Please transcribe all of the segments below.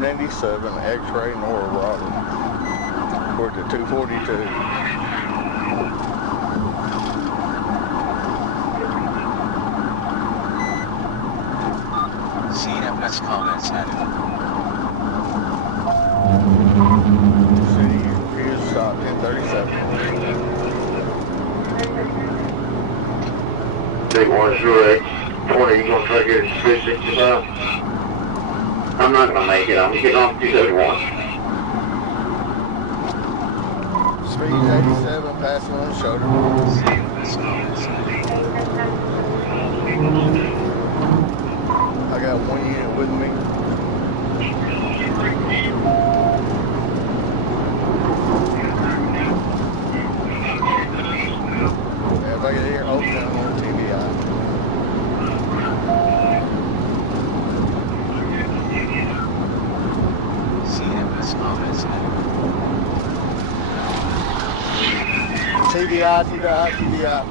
187 X-ray North Raleigh. We're to 242. CMS comments added. City is stopped 1037. Take 108, 20, you gonna try to get it to 365? I'm not gonna make it, I'm getting off 271. Speed 87, passing on the shoulder. CMS comments added. I got one unit with me. Yeah, if I get here, open it on TVI. CMS comments added. TVI, TVI, TVI.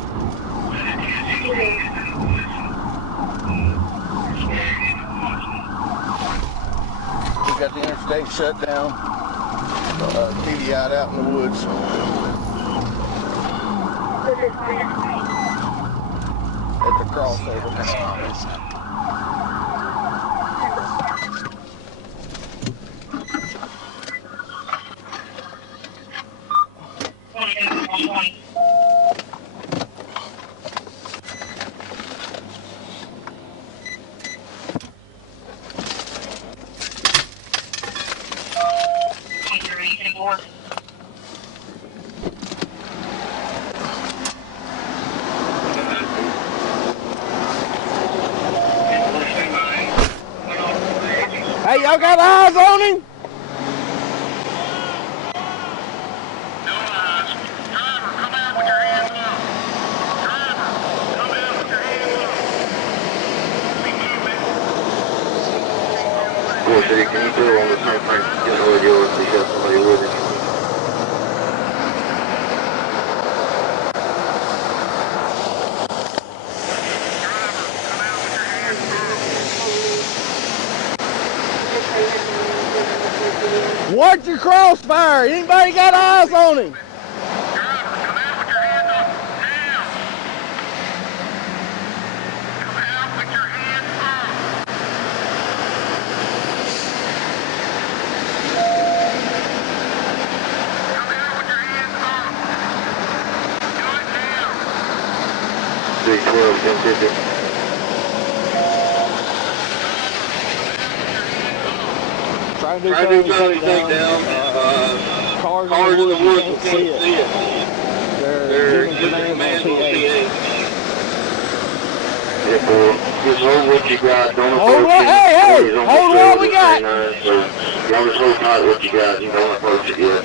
We got the interstate shut down. TVI'd out in the woods. At the crossover. CMS comments added. Hey, y'all got eyes on him? No eyes. Driver, come out with your hands up. Driver, come out with your hands up. We moving. Forrest City, can you put on the same thing? Get an audio if you got somebody with you. Watch your crossfire. Anybody got eyes on him? Driver, come out with your hands up. Now. Come out with your hands up. Come out with your hands up. Do it now. 612, 1050. Trying Try to do something takedown. Cars Cars in the woods can't can't see see it. it. They're giving commands on PA. Yeah, boy. Just hold what you got. Don't Hold approach what? it. Hey, hey! He's almost Hold there what with we his got. canine, so y'all just hold tight what you got. You don't approach it yet.